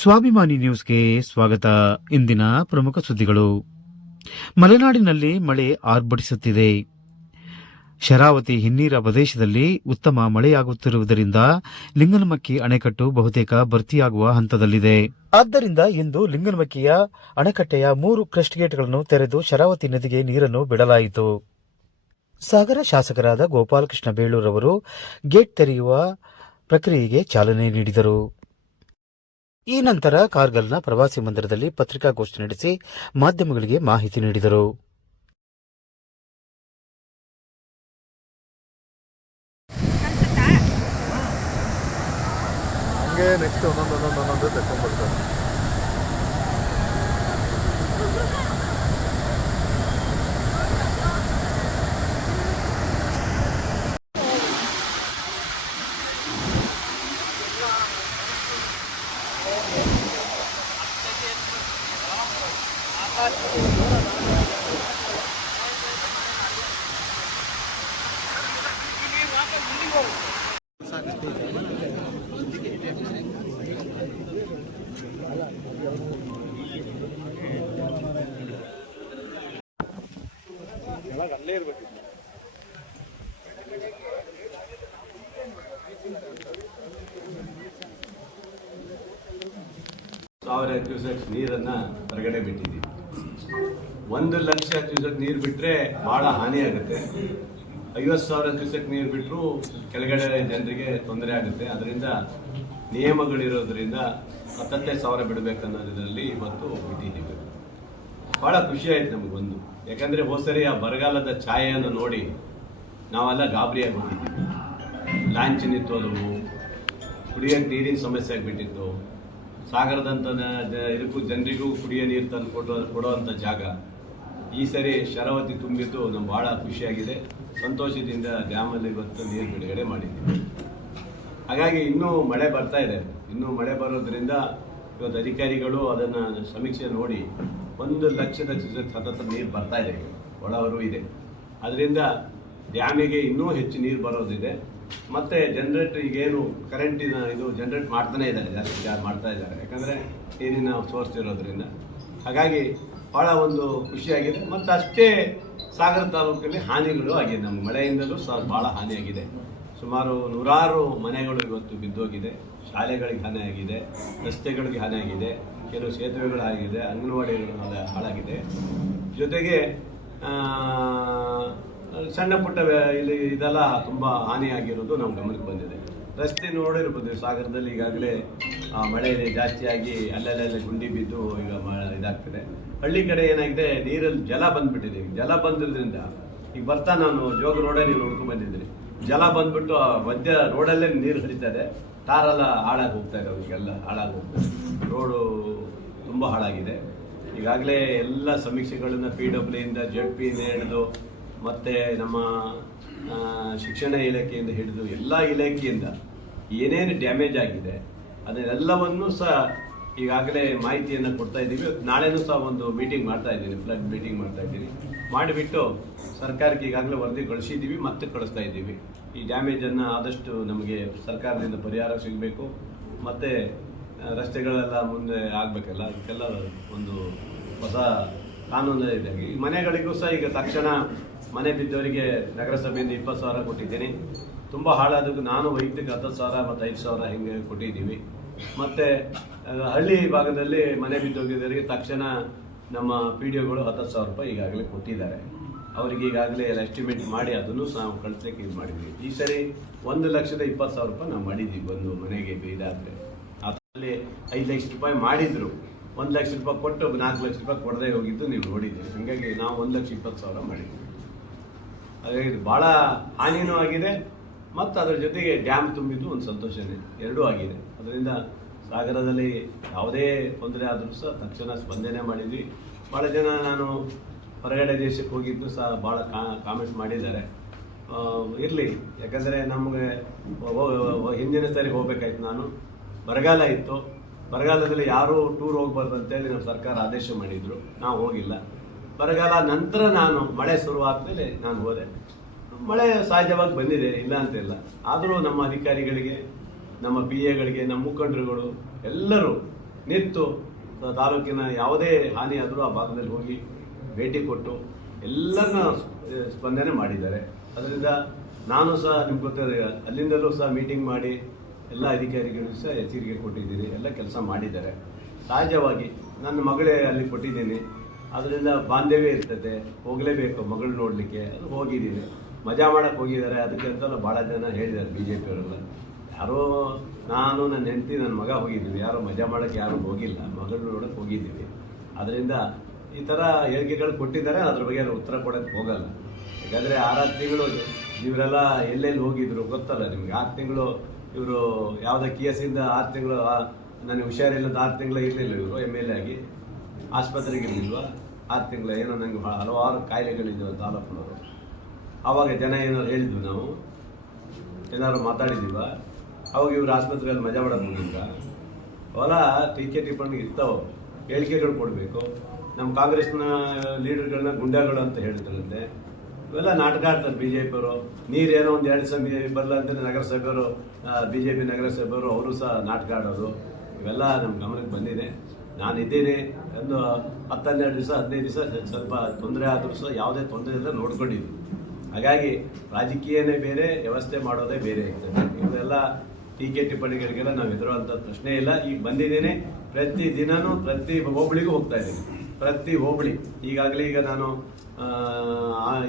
ಸ್ವಾಭಿಮಾನಿ ನ್ಯೂಸ್ಗೆ ಸ್ವಾಗತ. ಇಂದಿನ ಪ್ರಮುಖ ಸುದ್ದಿಗಳು. ಮಲೆನಾಡಿನಲ್ಲಿ ಮಳೆ ಆರ್ಭಟಿಸುತ್ತಿದೆ. ಶರಾವತಿ ಹಿನ್ನೀರ ಪ್ರದೇಶದಲ್ಲಿ ಉತ್ತಮ ಮಳೆಯಾಗುತ್ತಿರುವುದರಿಂದ ಲಿಂಗನಮಕ್ಕಿ ಅಣೆಕಟ್ಟು ಬಹುತೇಕ ಭರ್ತಿಯಾಗುವ ಹಂತದಲ್ಲಿದೆ. ಆದ್ದರಿಂದ ಇಂದು ಲಿಂಗನಮಕ್ಕಿಯ ಅಣೆಕಟ್ಟೆಯ 3 ಕ್ರಸ್ಟ್ ಗೇಟ್ಗಳನ್ನು ತೆರೆದು ಶರಾವತಿ ನದಿಗೆ ನೀರನ್ನು ಬಿಡಲಾಯಿತು. ಸಾಗರ ಶಾಸಕರಾದ ಗೋಪಾಲಕೃಷ್ಣ ಬೇಳೂರವರು ಗೇಟ್ ತೆರೆಯುವ ಪ್ರಕ್ರಿಯೆಗೆ ಚಾಲನೆ ನೀಡಿದರು. ಈ ನಂತರ ಕಾರ್ಗಲ್ನ ಪ್ರವಾಸಿ ಮಂದಿರದಲ್ಲಿ ಪತ್ರಿಕಾಗೋಷ್ಠಿ ನಡೆಸಿ ಮಾಧ್ಯಮಗಳಿಗೆ ಮಾಹಿತಿ ನೀಡಿದರು. ನೆಕ್ಸ್ಟ್ ಒಂದೊಂದು ತಗೊಂಡ್ಬರ್ತಾರೆ. ಅಲ್ಲೇ ಇರ್ಬೇಕು. ಸಾವಿರ ಕ್ಯೂಸೆಕ್ ನೀರನ್ನ ಹೊರಗಡೆ ಬಿಟ್ಟಿದ್ದೀವಿ. 1 ಲಕ್ಷ ಕ್ಯೂಸೆಕ್ ನೀರು ಬಿಟ್ಟರೆ ಬಹಳ ಹಾನಿ ಆಗುತ್ತೆ. 50,000 ಕ್ಯೂಸೆಕ್ ನೀರು ಬಿಟ್ಟರು ಕೆಳಗಡೆ ಜನರಿಗೆ ತೊಂದರೆ ಆಗುತ್ತೆ. ಅದರಿಂದ ನಿಯಮಗಳಿರೋದ್ರಿಂದ 25,000 ಬಿಡಬೇಕನ್ನೋದ್ರಲ್ಲಿ ಇವತ್ತು ಬಿಟ್ಟಿದ್ದೀವಿ. ಬಹಳ ಖುಷಿ ಆಯ್ತು ನಮಗೊಂದು. ಯಾಕಂದ್ರೆ ಹೋದ್ಸರಿ ಆ ಬರಗಾಲದ ಛಾಯೆಯನ್ನು ನೋಡಿ ನಾವೆಲ್ಲ ಗಾಬರಿಯಾಗಿ ಹೋಗಿದ್ದೀವಿ. ಲಾಂಚ್ ನಿಂತೋದವು, ಕುಡಿಯೋಕೆ ನೀರಿನ ಸಮಸ್ಯೆ ಆಗಿಬಿಟ್ಟಿತ್ತು. ಸಾಗರದಂತ ಇದಕ್ಕೂ ಜನರಿಗೂ ಕುಡಿಯೋ ನೀರು ತಂದು ಕೊಡುವಂಥ ಜಾಗ ಈ ಸರಿ ಶರಾವತಿ ತುಂಬಿದ್ದು ನಮ್ಗೆ ಭಾಳ ಖುಷಿಯಾಗಿದೆ. ಸಂತೋಷದಿಂದ ಡ್ಯಾಮಲ್ಲಿ ಇವತ್ತು ನೀರು ಬಿಡುಗಡೆ ಮಾಡಿದ್ದೀವಿ. ಹಾಗಾಗಿ ಇನ್ನೂ ಮಳೆ ಬರ್ತಾ ಇದೆ. ಇನ್ನೂ ಮಳೆ ಬರೋದ್ರಿಂದ ಇವತ್ತು ಅಧಿಕಾರಿಗಳು ಅದನ್ನು ಸಮೀಕ್ಷೆ ನೋಡಿ 1 ಲಕ್ಷದ ಸತತ ನೀರು ಬರ್ತಾ ಇದೆ, ಒಳವರು ಇದೆ. ಅದರಿಂದ ಡ್ಯಾಮಿಗೆ ಇನ್ನೂ ಹೆಚ್ಚು ನೀರು ಬರೋದಿದೆ. ಮತ್ತು ಜನರೇಟರ್ ಈಗೇನು ಕರೆಂಟಿನ ಇದು ಜನರೇಟ್ ಮಾಡ್ತಾನೆ ಇದ್ದಾರೆ, ಜಾಸ್ತಿ ಮಾಡ್ತಾ ಇದ್ದಾರೆ. ಯಾಕಂದರೆ ನೀರಿನ ಸೋರ್ಸ್ ಇರೋದ್ರಿಂದ ಹಾಗಾಗಿ ಭಾಳ ಒಂದು ಖುಷಿಯಾಗಿದೆ. ಮತ್ತು ಅಷ್ಟೇ ಸಾಗರ ತಾಲೂಕಲ್ಲಿ ಹಾನಿಗಳು ಆಗಿದೆ. ನಮ್ಮ ಮಳೆಯಿಂದಲೂ ಸಹ ಭಾಳ ಹಾನಿಯಾಗಿದೆ. ಸುಮಾರು 100 ಮನೆಗಳು ಇವತ್ತು ಬಿದ್ದೋಗಿದೆ. ಶಾಲೆಗಳಿಗೆ ಹಾನಿಯಾಗಿದೆ, ರಸ್ತೆಗಳಿಗೆ ಹಾನಿಯಾಗಿದೆ, ಕೆಲವು ಸೇತುವೆಗಳು ಆಗಿದೆ, ಅಂಗನವಾಡಿಗಳು ಹಾಳಾಗಿದೆ. ಜೊತೆಗೆ ಸಣ್ಣ ಪುಟ್ಟ ಇದೆಲ್ಲ ತುಂಬ ಹಾನಿಯಾಗಿರೋದು ನಮ್ಮ ಗಮನಕ್ಕೆ ಬಂದಿದೆ. ರಸ್ತೆ ನೋಡಿರ್ಬೋದು, ಸಾಗರದಲ್ಲಿ ಈಗಾಗಲೇ ಮಳೆ ಜಾಸ್ತಿಯಾಗಿ ಅಲ್ಲೆಲ್ಲ ಗುಂಡಿ ಬಿದ್ದು ಈಗ ಇದಾಗ್ತದೆ. ಹಳ್ಳಿ ಕಡೆ ಏನಾಗಿದೆ, ನೀರಲ್ಲಿ ಜಲ ಬಂದ್ಬಿಟ್ಟಿದೆ. ಜಲ ಬಂದಿರೋದ್ರಿಂದ ಈಗ ಬರ್ತಾ ನಾನು ಜೋಗ ರೋಡೇ ನೀವು ನೋಡ್ಕೊಂಡು ಬಂದಿದ್ರಿ, ಜಲ ಬಂದ್ಬಿಟ್ಟು ಮಧ್ಯ ರೋಡಲ್ಲೇ ನೀರು ಹರಿತಾ ಇದೆ. ತಾರೆಲ್ಲ ಹಾಳಾಗಿ ಹೋಗ್ತಾ ಇದೆ, ಅವರಿಗೆಲ್ಲ ಹಾಳಾಗಿ ಹೋಗ್ತದೆ. ರೋಡು ತುಂಬ ಹಾಳಾಗಿದೆ. ಈಗಾಗಲೇ ಎಲ್ಲ ಸಮೀಕ್ಷೆಗಳನ್ನು PWಯಿಂದ ZP ಹಿಡಿದು ಮತ್ತು ನಮ್ಮ ಶಿಕ್ಷಣ ಇಲಾಖೆಯಿಂದ ಹಿಡಿದು ಎಲ್ಲ ಇಲಾಖೆಯಿಂದ ಏನೇನು ಡ್ಯಾಮೇಜ್ ಆಗಿದೆ ಅದನ್ನೆಲ್ಲವನ್ನೂ ಸಹ ಈಗಾಗಲೇ ಮಾಹಿತಿಯನ್ನು ಕೊಡ್ತಾ ಇದ್ದೀವಿ. ನಾಳೆನೂ ಸಹ ಒಂದು ಮೀಟಿಂಗ್ ಮಾಡ್ತಾ ಇದ್ದೀನಿ, ಫ್ಲಡ್ ಮೀಟಿಂಗ್ ಮಾಡ್ತಾ ಇದ್ದೀನಿ. ಮಾಡಿಬಿಟ್ಟು ಸರ್ಕಾರಕ್ಕೆ ಈಗಾಗಲೇ ವರದಿ ಕಳಿಸಿದ್ದೀವಿ, ಮತ್ತೆ ಕಳಿಸ್ತಾ ಇದ್ದೀವಿ. ಈ ಡ್ಯಾಮೇಜನ್ನು ಆದಷ್ಟು ನಮಗೆ ಸರ್ಕಾರದಿಂದ ಪರಿಹಾರ ಸಿಗಬೇಕು. ಮತ್ತು ರಸ್ತೆಗಳೆಲ್ಲ ಮುಂದೆ ಆಗಬೇಕಲ್ಲ, ಅದಕ್ಕೆಲ್ಲ ಒಂದು ಹೊಸ ಕಾನೂನು ಇದೆ. ಈ ಮನೆಗಳಿಗೂ ಸಹ ಈಗ ತಕ್ಷಣ ಮನೆ ಬಿದ್ದವರಿಗೆ ನಗರಸಭೆಯಿಂದ 20,000 ಕೊಟ್ಟಿದ್ದೀನಿ. ತುಂಬ ಹಾಳಾದಕ್ಕೆ ನಾನು ವೈಯಕ್ತಿಕ 10,000 ಮತ್ತು 5,000 ಹಿಂಗೆ ಕೊಟ್ಟಿದ್ದೀವಿ. ಮತ್ತು ಹಳ್ಳಿ ಭಾಗದಲ್ಲಿ ಮನೆ ಬಿದ್ದೋಗಿದ್ದವರಿಗೆ ತಕ್ಷಣ ನಮ್ಮ PDOಗಳು 10,000 ರೂಪಾಯಿ ಈಗಾಗಲೇ ಕೊಟ್ಟಿದ್ದಾರೆ. ಅವರಿಗೆ ಈಗಾಗಲೇ ಎಸ್ಟಿಮೇಟ್ ಮಾಡಿ ಅದನ್ನು ಸಹ ನಾವು ಕಳಿಸ್ಲಿಕ್ಕೆ ಇದು ಮಾಡಿದ್ವಿ. ಈ ಸರಿ 1,20,000 ರೂಪಾಯಿ ನಾವು ಮಾಡಿದ್ದೀವಿ ಒಂದು ಮನೆಗೆ ಇದಾದರೆ. ಅದರಲ್ಲಿ 5 ಲಕ್ಷ ರೂಪಾಯಿ ಮಾಡಿದ್ರು, 1 ಲಕ್ಷ ರೂಪಾಯಿ ಕೊಟ್ಟು 4 ಲಕ್ಷ ರೂಪಾಯಿ ಕೊಡದೇ ಹೋಗಿದ್ದು ನೀವು ನೋಡಿದ್ದೀವಿ. ಹಾಗಾಗಿ ನಾವು 1,20,000 ಮಾಡಿದ್ದೀವಿ. ಹಾಗಾಗಿ ಭಾಳ ಹಾನಿನೂ ಆಗಿದೆ ಮತ್ತು ಅದರ ಜೊತೆಗೆ ಡ್ಯಾಮ್ ತುಂಬಿದ್ದು ಒಂದು ಸಂತೋಷನೇ, ಎರಡೂ ಆಗಿದೆ. ಅದರಿಂದ ಸಾಗರದಲ್ಲಿ ಯಾವುದೇ ತೊಂದರೆ ಆದರೂ ಸಹ ತಕ್ಷಣ ಸ್ಪಂದನೆ ಮಾಡಿದ್ವಿ. ಭಾಳ ಜನ ನಾನು ಹೊರಗಡೆ ದೇಶಕ್ಕೆ ಹೋಗಿದ್ದು ಸಹ ಭಾಳ ಕಾಮೆಂಟ್ ಮಾಡಿದ್ದಾರೆ. ಇರಲಿ, ಯಾಕಂದರೆ ನಮಗೆ ಹಿಂದಿನ ಸರಿ ಹೋಗ್ಬೇಕಾಯ್ತು. ನಾನು ಬರಗಾಲ ಇತ್ತು, ಬರಗಾಲದಲ್ಲಿ ಯಾರೂ ಟೂರ್ ಹೋಗ್ಬಾರ್ದು ಅಂತೇಳಿ ನಮ್ಮ ಸರ್ಕಾರ ಆದೇಶ ಮಾಡಿದರು, ನಾವು ಹೋಗಿಲ್ಲ. ಬರಗಾಲ ನಂತರ ನಾನು ಮಳೆ ಶುರುವಾದ್ಮೇಲೆ ನಾನು ಹೋದೆ. ಮಳೆ ಸಹಜವಾಗಿ ಬಂದಿದೆ, ಇಲ್ಲ ಅಂತಿಲ್ಲ. ಆದರೂ ನಮ್ಮ ಅಧಿಕಾರಿಗಳಿಗೆ, ನಮ್ಮ PAಗಳಿಗೆ, ನಮ್ಮ ಮುಖಂಡರುಗಳು ಎಲ್ಲರೂ ನಿಂತು ತಾಲೂಕಿನ ಯಾವುದೇ ಹಾನಿ ಆದರೂ ಆ ಭಾಗದಲ್ಲಿ ಹೋಗಿ ಭೇಟಿ ಕೊಟ್ಟು ಎಲ್ಲರನ್ನ ಸ್ಪಂದನೆ ಮಾಡಿದ್ದಾರೆ. ಅದರಿಂದ ನಾನು ಸಹ ನಿಮ್ಗೆ ಗೊತ್ತಿದೆ, ಅಲ್ಲಿಂದಲೂ ಸಹ ಮೀಟಿಂಗ್ ಮಾಡಿ ಎಲ್ಲ ಅಧಿಕಾರಿಗಳು ಸಹ ಎಚ್ಚರಿಕೆ ಕೊಟ್ಟಿದ್ದೀನಿ, ಎಲ್ಲ ಕೆಲಸ ಮಾಡಿದ್ದಾರೆ. ಸಹಜವಾಗಿ ನನ್ನ ಮಗಳೇ ಅಲ್ಲಿ ಕೊಟ್ಟಿದ್ದೀನಿ, ಅದರಿಂದ ಬಾಂಧವ್ಯ ಇರ್ತದೆ, ಹೋಗಲೇಬೇಕು ಮಗಳು ನೋಡಲಿಕ್ಕೆ, ಅದು ಹೋಗಿದ್ದೀನಿ. ಮಜಾ ಮಾಡೋಕ್ಕೆ ಹೋಗಿದ್ದಾರೆ, ಅದಕ್ಕೆಂತ ಭಾಳ ಜನ ಹೇಳಿದ್ದಾರೆ ಬಿ ಜೆ ಪಿಯವರೆಲ್ಲ. ಯಾರೋ ನಾನು ನನ್ನ ಹೆಂಡತಿ ನನ್ನ ಮಗ ಹೋಗಿದ್ದೀವಿ, ಯಾರೋ ಮಜಾ ಮಾಡೋಕ್ಕೆ ಯಾರೂ ಹೋಗಿಲ್ಲ, ಮಗಳು ನೋಡೋಕ್ಕೆ ಹೋಗಿದ್ದೀವಿ. ಅದರಿಂದ ಈ ಥರ ಹೇಳಿಕೆಗಳು ಕೊಟ್ಟಿದ್ದಾರೆ, ಅದ್ರ ಬಗ್ಗೆ ಉತ್ತರ ಕೊಡೋಕ್ಕೆ ಹೋಗಲ್ಲ. ಯಾಕಂದರೆ 6 ತಿಂಗಳು ಇವರೆಲ್ಲ ಎಲ್ಲೆಲ್ಲಿ ಹೋಗಿದ್ರು ಗೊತ್ತಲ್ಲ ನಿಮ್ಗೆ. 6 ತಿಂಗಳು ಇವರು ಯಾವುದೇ ಕೇಸಿಂದ 6 ತಿಂಗಳು ನನಗೆ ಹುಷಾರಿಲ್ಲದ 6 ತಿಂಗಳು ಇರಲಿಲ್ಲ, ಇವರು MLA ಆಗಿ ಆಸ್ಪತ್ರೆಗೆ ಇರಲಿಲ್ವ 6 ತಿಂಗಳು. ಏನೋ ನನಗೆ ಹಲವಾರು ಕಾಯಿಲೆಗಳಿದ್ದವು ತಾಲೂಕಿನವರು. ಆವಾಗ ಜನ ಏನಾದ್ರು ಹೇಳಿದ್ವಿ, ನಾವು ಏನಾದ್ರು ಮಾತಾಡಿದ್ದೀವ? ಅವಾಗ ಇವ್ರು ಆಸ್ಪತ್ರೆಯಲ್ಲಿ ಮಜಾ ಮಾಡೋದು ಹೋಗಿದ್ರ? ಅವೆಲ್ಲ ಟೀಕೆ ಟಿಪ್ಪಣಿಗೆ ಇರ್ತಾವೆ, ಹೇಳಿಕೆಗಳು ಕೊಡಬೇಕು. ನಮ್ಮ ಕಾಂಗ್ರೆಸ್ನ ಲೀಡರ್ಗಳನ್ನ ಗುಂಡಾಗಳು ಅಂತ ಹೇಳ್ತಾರಂತೆ, ಇವೆಲ್ಲ ನಾಟಕ ಆಡ್ತಾರೆ ಬಿ ಜೆ ಪಿಯವರು. ನೀರೇನೋ ಒಂದು 2 ಸಲ ಬರಲ್ಲ ಅಂತಲೇ ನಗರಸಭೆಯವರು, BJP ನಗರಸಭೆಯವರು ಅವರು ಸಹ ನಾಟಕ ಆಡೋದು, ಇವೆಲ್ಲ ನಮ್ಮ ಗಮನಕ್ಕೆ ಬಂದಿದೆ. ನಾನಿದ್ದೀನಿ ಒಂದು 10-12 ದಿವಸ 15 ದಿವಸ ಸ್ವಲ್ಪ ತೊಂದರೆ ಆದರೂ ಸಹ ಯಾವುದೇ ತೊಂದರೆ ಇಲ್ಲ ನೋಡ್ಕೊಂಡಿದ್ವಿ. ಹಾಗಾಗಿ ರಾಜಕೀಯನೇ ಬೇರೆ, ವ್ಯವಸ್ಥೆ ಮಾಡೋದೇ ಬೇರೆ ಆಗ್ತದೆ. ಇವೆಲ್ಲ ಟೀಕೆ ಟಿಪ್ಪಣಿಗಳಿಗೆಲ್ಲ ನಾವು ಹೆದರುವಂಥ ಪ್ರಶ್ನೆ ಇಲ್ಲ. ಈಗ ಬಂದಿದ್ದೀನಿ, ಪ್ರತಿ ದಿನನೂ ಪ್ರತಿ ಹೋಬಳಿಗೂ ಹೋಗ್ತಾ ಇದ್ದೀನಿ, ಪ್ರತಿ ಹೋಬಳಿ. ಈಗಾಗಲೇ ಈಗ ನಾನು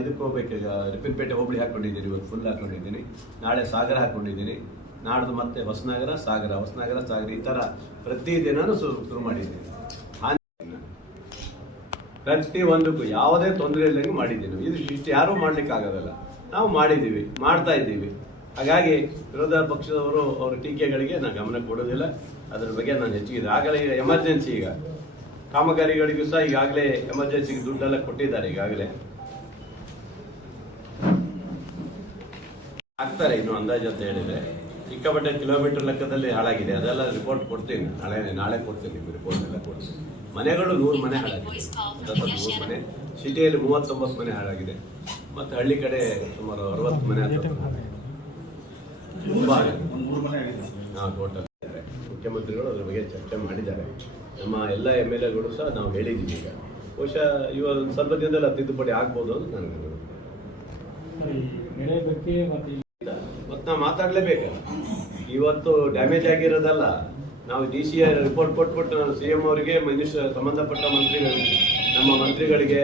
ಇದಕ್ಕೆ ಹೋಗ್ಬೇಕು, ಈಗ ರಿಪ್ಪನ್ಪೇಟೆ ಹೋಬಳಿ ಹಾಕ್ಕೊಂಡಿದ್ದೀನಿ, ಇವತ್ತು ಫುಲ್ ಹಾಕ್ಕೊಂಡಿದ್ದೀನಿ. ನಾಳೆ ಸಾಗರ ಹಾಕ್ಕೊಂಡಿದ್ದೀನಿ, ನಾಡ್ದು ಮತ್ತೆ ಹೊಸನಗರ ಸಾಗರ, ಹೊಸನಗರ ಸಾಗರ, ಈ ಥರ ಪ್ರತಿ ದಿನನೂ ಶುರು ಮಾಡಿದ್ದೀನಿ. ಪ್ರತಿ ಒಂದಕ್ಕೂ ಯಾವುದೇ ತೊಂದರೆ ಇಲ್ಲದಂಗೆ ಮಾಡಿದ್ದೀವಿ. ಇಷ್ಟು ಯಾರೂ ಮಾಡ್ಲಿಕ್ಕೆ ಆಗೋದಲ್ಲ, ನಾವು ಮಾಡಿದ್ದೀವಿ, ಮಾಡ್ತಾ ಇದ್ದೀವಿ. ಹಾಗಾಗಿ ವಿರೋಧ ಪಕ್ಷದವರು ಅವರ ಟೀಕೆಗಳಿಗೆ ನಾನು ಗಮನ ಕೊಡೋದಿಲ್ಲ, ಅದ್ರ ಬಗ್ಗೆ ನಾನು ಹೆಚ್ಚಿಗೆ. ಆಗಲೇ ಈಗ ಎಮರ್ಜೆನ್ಸಿ, ಈಗ ಕಾಮಗಾರಿಗಳಿಗೂ ಸಹ ಈಗಾಗಲೇ ಎಮರ್ಜೆನ್ಸಿಗೆ ದುಡ್ಡೆಲ್ಲ ಕೊಟ್ಟಿದ್ದಾರೆ, ಈಗಾಗಲೇ ಆಗ್ತಾರೆ. ಇನ್ನು ಅಂದಾಜು ಅಂತ ಹೇಳಿದ್ರೆ ಸಿಕ್ಕಾಪಟ್ಟೆ ಕಿಲೋಮೀಟರ್ ಲೆಕ್ಕದಲ್ಲಿ ಹಾಳಾಗಿದೆ. ಅದೆಲ್ಲ ರಿಪೋರ್ಟ್ ಕೊಡ್ತೀನಿ, ನಾಳೆ ಕೊಡ್ತೀನಿ, ರಿಪೋರ್ಟ್ ಎಲ್ಲ ಕೊಡ್ತೀನಿ. ಮನೆಗಳು 100 ಮನೆ ಹಾಳಾಗಿದೆ, 100 ಮನೆ. ಸಿಟಿಯಲ್ಲಿ 39 ಮನೆ ಹಾಳಾಗಿದೆ, ಮತ್ತು ಹಳ್ಳಿ ಕಡೆ ಸುಮಾರು 60 ಮನೆ ತುಂಬಾ ಟೋಟಲ್. ಮುಖ್ಯಮಂತ್ರಿಗಳು ಅದ್ರ ಬಗ್ಗೆ ಚರ್ಚೆ ಮಾಡಿದ್ದಾರೆ. ನಮ್ಮ ಎಲ್ಲ MLAಗಳು ಸಹ ನಾವು ಹೇಳಿದ್ದೀವಿ. ಈಗ ಬಹುಶಃ ಇವಾಗ ಸ್ವಲ್ಪ ದಿನದಲ್ಲಿ ತಿದ್ದುಪಡಿ ಆಗ್ಬೋದು ಅಂತ ನನಗೆ. ಮತ್ತು ನಾವು ಮಾತಾಡಲೇಬೇಕಲ್ಲ, ಇವತ್ತು ಡ್ಯಾಮೇಜ್ ಆಗಿರೋದಲ್ಲ. ನಾವು DC ರಿಪೋರ್ಟ್ ಕೊಟ್ಬಿಟ್ಟು ನಾನು CM ಅವರಿಗೆ, ಸಂಬಂಧಪಟ್ಟ ಮಂತ್ರಿಗಳಿಗೆ, ನಮ್ಮ ಮಂತ್ರಿಗಳಿಗೆ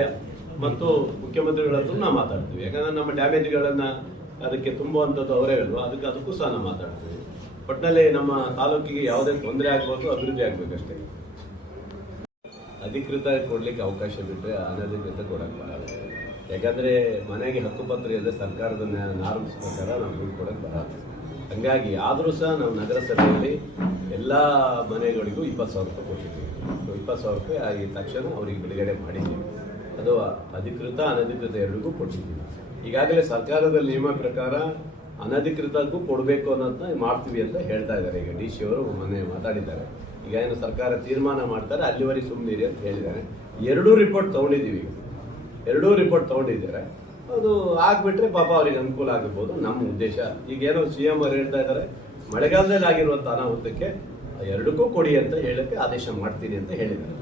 ಮತ್ತು ಮುಖ್ಯಮಂತ್ರಿಗಳ ಹತ್ರ ನಾವು ಮಾತಾಡ್ತೀವಿ. ಯಾಕಂದ್ರೆ ನಮ್ಮ ಡ್ಯಾಮೇಜ್ಗಳನ್ನು ಅದಕ್ಕೆ ತುಂಬುವಂಥದ್ದು ಅವರೇ ಅಲ್ವಾ, ಅದಕ್ಕೂ ಸಹ ನಾವು ಮಾತಾಡ್ತೀವಿ. ಒಟ್ಟಿನಲ್ಲಿ ನಮ್ಮ ತಾಲೂಕಿಗೆ ಯಾವುದೇ ತೊಂದರೆ ಆಗ್ಬೋದು, ಅಭಿವೃದ್ಧಿ ಆಗ್ಬೇಕಷ್ಟೇ. ಅಧಿಕೃತ ಕೊಡ್ಲಿಕ್ಕೆ ಅವಕಾಶ ಬಿಟ್ಟರೆ ಅನಧಿಕೃತ ಕೊಡಕ್ಕೆ ಬರಲ್ಲ. ಯಾಕಂದರೆ ಮನೆಗೆ ಹಕ್ಕುಪತ್ರ ಇಲ್ಲದೆ ಸರ್ಕಾರದ ನಾರ್ಮ್ಸ್ ಪ್ರಕಾರ ನಾವು ದುಡ್ಡು ಕೊಡಕ್ಕೆ ಬರಲ್ಲ. ಹಂಗಾಗಿ ಆದರೂ ಸಹ ನಾವು ನಗರಸಭೆಯಲ್ಲಿ ಎಲ್ಲ ಮನೆಗಳಿಗೂ 20,000 ರೂಪಾಯಿ ಕೊಟ್ಟಿದ್ದೀವಿ. 20,000 ರೂಪಾಯಿ ಆಗಿ ತಕ್ಷಣ ಅವರಿಗೆ ಬಿಡುಗಡೆ ಮಾಡಿದ್ದೀವಿ. ಅದು ಅಧಿಕೃತ ಅನಧಿಕೃತ ಎರಡಿಗೂ ಕೊಟ್ಟಿದ್ದೀವಿ. ಈಗಾಗಲೇ ಸರ್ಕಾರದ ನಿಯಮ ಪ್ರಕಾರ ಅನಧಿಕೃತಕ್ಕೂ ಕೊಡಬೇಕು ಅನ್ನೋದನ್ನ ಮಾಡ್ತೀವಿ ಅಂತ ಹೇಳ್ತಾ ಇದ್ದಾರೆ. ಈಗ DC ಅವರು ಮೊನ್ನೆ ಮಾತಾಡಿದ್ದಾರೆ. ಈಗ ಏನು ಸರ್ಕಾರ ತೀರ್ಮಾನ ಮಾಡ್ತಾರೆ ಅಲ್ಲಿವರೆಗೆ ಸುಮ್ಮನಿರಿ ಅಂತ ಹೇಳಿದ್ದಾರೆ. 2 ರಿಪೋರ್ಟ್ ತೊಗೊಂಡಿದ್ದೀವಿ, 2 ರಿಪೋರ್ಟ್ ತೊಗೊಂಡಿದ್ದಾರೆ. ಅದು ಆಗ್ಬಿಟ್ರೆ ಪಾಪ ಅವ್ರಿಗೆ ಅನುಕೂಲ ಆಗಿರ್ಬೋದು ನಮ್ಮ ಉದ್ದೇಶ. ಈಗೇನೋ CM ಅವರು ಹೇಳ್ತಾ ಇದ್ದಾರೆ, ಮಳೆಗಾಲದಲ್ಲಿ ಆಗಿರುವಂಥ ಅನಾಹುತಕ್ಕೆ 2ಕ್ಕೂ ಕೊಡಿ ಅಂತ ಹೇಳಕ್ಕೆ ಆದೇಶ ಮಾಡ್ತೀನಿ ಅಂತ ಹೇಳಿದ್ದಾರೆ.